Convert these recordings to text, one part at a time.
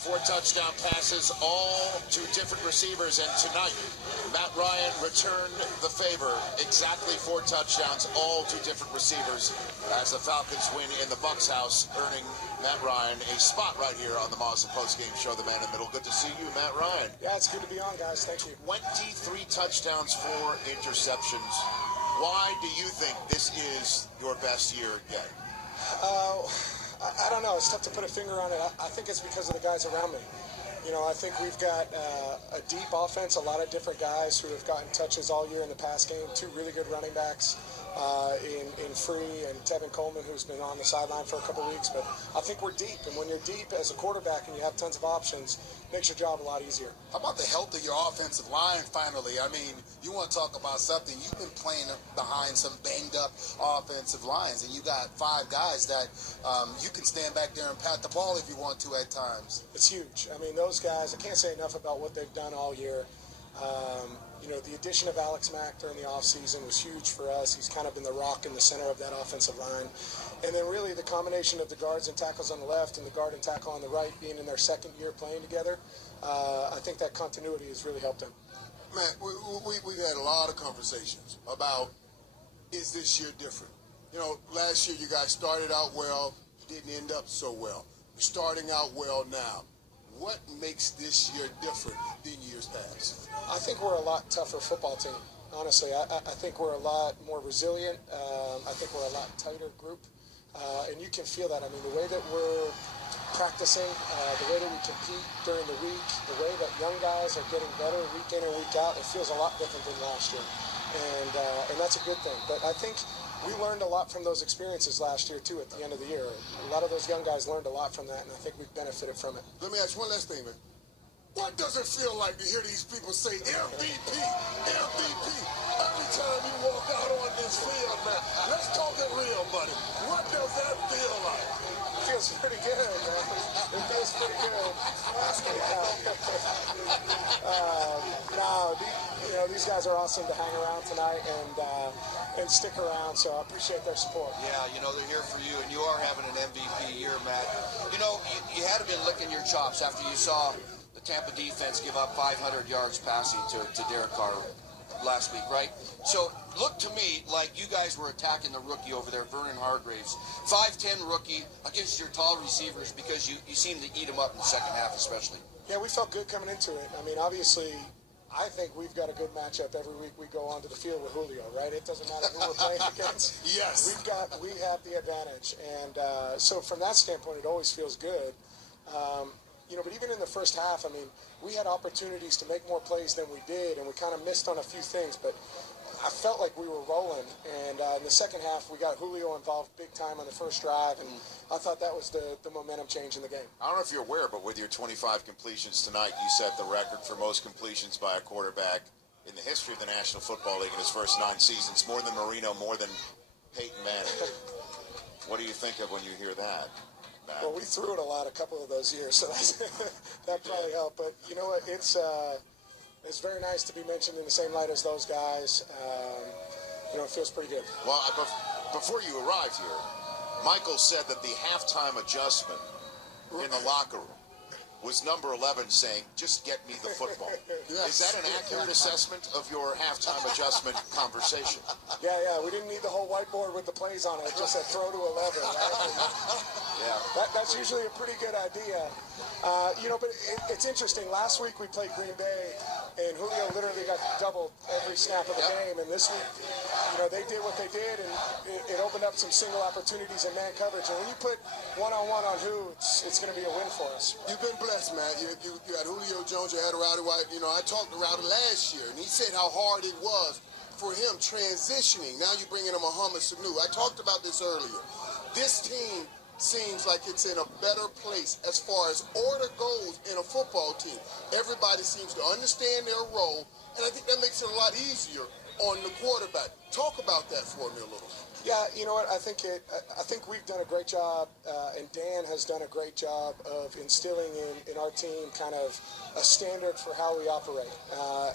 4 touchdown passes, all to different receivers. And tonight, Matt Ryan returned the favor. Exactly 4 touchdowns, all to different receivers, as the Falcons win in the Bucs house, earning Matt Ryan a spot right here on the Mazda postgame show, the man in the middle. Good to see you, Matt Ryan. Yeah, it's good to be on, guys. Thank you. 23 touchdowns, 4 interceptions. Why do you think this is your best year yet? I don't know. It's tough to put a finger on it. I think it's because of the guys around me. You know, I think we've got a deep offense, a lot of different guys who have gotten touches all year in the pass game, 2 really good running backs in Free and Tevin Coleman, who's been on the sideline for a couple weeks. But I think we're deep, and when you're deep as a quarterback and you have tons of options, it makes your job a lot easier. How about the health of your offensive line finally? I mean, you want to talk about something. You've been playing behind some banged-up offensive lines, and you got 5 guys that you can stand back there and pat the ball if you want to at times. It's huge. I mean, those guys, I can't say enough about what they've done all year. You know, the addition of Alex Mack during the offseason was huge for us. He's kind of been the rock in the center of that offensive line. And then really the combination of the guards and tackles on the left and the guard and tackle on the right being in their second year playing together, I think that continuity has really helped them. Matt, we've had a lot of conversations about, is this year different? You know, last year you guys started out well, didn't end up so well. You're starting out well now. What makes this year different than years past? I think we're a lot tougher football team, honestly. I think we're a lot more resilient. I think we're a lot tighter group. And you can feel that. I mean, the way that we're practicing, the way that we compete during the week, the way that young guys are getting better week in and week out, it feels a lot different than last year. And that's a good thing. But I think we learned a lot from those experiences last year, too, at the end of the year. A lot of those young guys learned a lot from that, and I think we've benefited from it. Let me ask you one last thing, man. What does it feel like to hear these people say MVP, MVP, every time you walk out on this field, man? Let's talk it real, buddy. What does that feel like? It feels pretty good, man. It feels pretty good. You know, these guys are awesome to hang around tonight and stick around, so I appreciate their support. Yeah, you know, they're here for you, and you are having an MVP year, Matt. You know, you had to been licking your chops after you saw the Tampa defense give up 500 yards passing to Derek Carr last week, right? So, looked to me like you guys were attacking the rookie over there, Vernon Hargreaves. 5'10" rookie against your tall receivers because you seem to eat them up in the second half especially. Yeah, we felt good coming into it. I mean, obviously, I think we've got a good matchup every week we go onto the field with Julio, right? It doesn't matter who we're playing against. Yes. We have the advantage. And so from that standpoint, it always feels good. You know, but even in the first half, I mean, we had opportunities to make more plays than we did, and we kind of missed on a few things, but I felt like we were rolling. And in the second half, we got Julio involved big time on the first drive, and I thought that was the momentum change in the game. I don't know if you're aware, but with your 25 completions tonight, you set the record for most completions by a quarterback in the history of the National Football League in his first 9 seasons. More than Marino, more than Peyton Manning. What do you think of when you hear that? Well, we threw it a lot a couple of those years, so that probably helped. But you know what? It's very nice to be mentioned in the same light as those guys. You know, it feels pretty good. Well, before you arrived here, Michael said that the halftime adjustment in the locker room was number 11 saying, just get me the football. Yes. Is that an accurate assessment of your halftime adjustment conversation? Yeah, we didn't need the whole whiteboard with the plays on it. It just said throw to 11, right? Yeah. That's usually a pretty good idea. You know, but it's interesting. Last week we played Green Bay, and Julio literally got doubled every snap of the game. And this week, you know, they did what they did, and it opened up some single opportunities in man coverage. And when you put one-on-one on who, it's going to be a win for us. You've been blessed, man. You had Julio Jones, you had Rowdy White. You know, I talked to Rowdy last year, and he said how hard it was for him transitioning. Now you're bringing him Muhammad Sanu. I talked about this earlier. This team seems like it's in a better place as far as order goes in a football team. Everybody seems to understand their role, and I think that makes it a lot easier on the quarterback. Talk about that for me a little. Yeah, you know what? I think we've done a great job, and Dan has done a great job of instilling in our team kind of a standard for how we operate,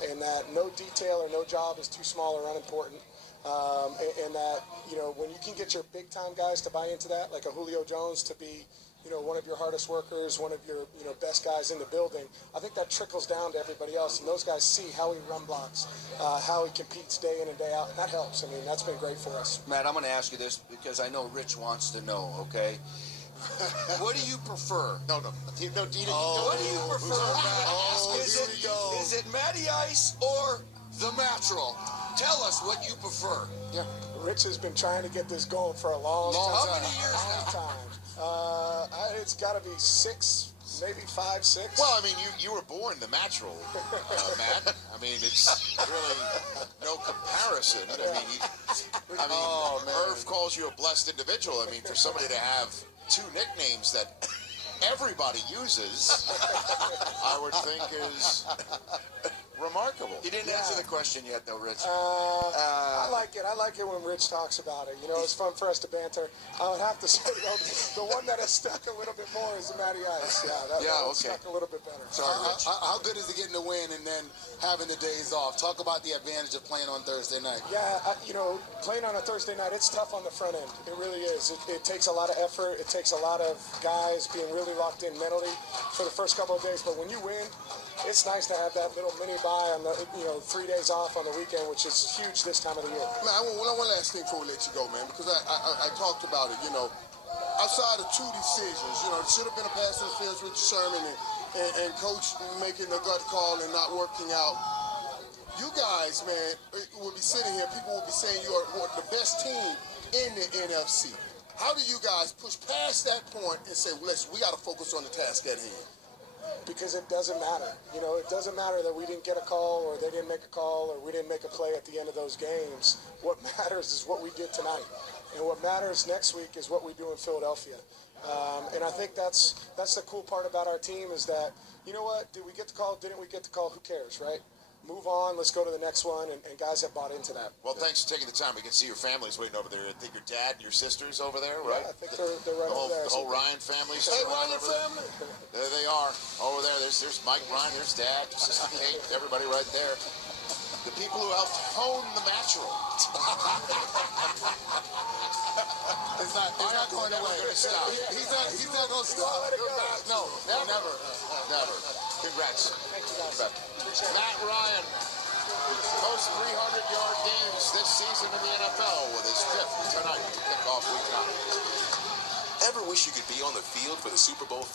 and that no detail or no job is too small or unimportant. And that, you know, when you can get your big-time guys to buy into that, like a Julio Jones to be one of your hardest workers, one of your best guys in the building, I think that trickles down to everybody else, and those guys see how he run blocks, how he competes day in and day out, and that helps. I mean, that's been great for us. Matt, I'm going to ask you this because I know Rich wants to know, okay? What do you prefer? No. What do you prefer? Is it Matty Ice or the Natural? Tell us what you prefer. Yeah, Rich has been trying to get this going for a long time. How many years now? It's got to be 6, maybe 5, 6. Well, I mean, you were born the natural, Matt. I mean, it's really no comparison. I mean, Irv calls you a blessed individual. I mean, for somebody to have 2 nicknames that everybody uses, I would think is remarkable. You didn't answer the question yet, though, Rich. I like it. I like it when Rich talks about it. It's fun for us to banter. I would have to say, the one that has stuck a little bit more is the Matty Ice. That stuck a little bit better. Sorry, Rich. How good is it getting the win and then having the days off? Talk about the advantage of playing on Thursday night. Yeah, playing on a Thursday night, it's tough on the front end. It really is. It takes a lot of effort. It takes a lot of guys being really locked in mentally for the first couple of days. But when you win, it's nice to have that little mini bye on the 3 days off on the weekend, which is huge this time of the year. Man, one last thing before we let you go, man, because I talked about it. Outside of 2 decisions, it should have been a pass interference with Sherman and coach making the gut call and not working out. You guys, man, will be sitting here. People will be saying you are the best team in the NFC. How do you guys push past that point and say, well, listen, we got to focus on the task at hand? Because it doesn't matter. It doesn't matter that we didn't get a call or they didn't make a call or we didn't make a play at the end of those games. What matters is what we did tonight. And what matters next week is what we do in Philadelphia. And I think that's the cool part about our team is that, you know what, did we get the call, didn't we get the call, who cares, right? Move on, let's go to the next one, and guys have bought into that. Well, thanks for taking the time. We can see your family's waiting over there. I think your dad and your sister's over there, right? Yeah, I think they're right over there. The whole Ryan family's Hey, Ryan family. There they are, over there. There's Mike Ryan, there's Dad, Sister Kate, everybody right there. The people who helped hone the natural. It's not going away. He's not going to stop. No, never. Congrats. Thank you, guys. Matt Ryan posts 300-yard games this season in the NFL with his 5th tonight to kick off week 9. Ever wish you could be on the field for the Super Bowl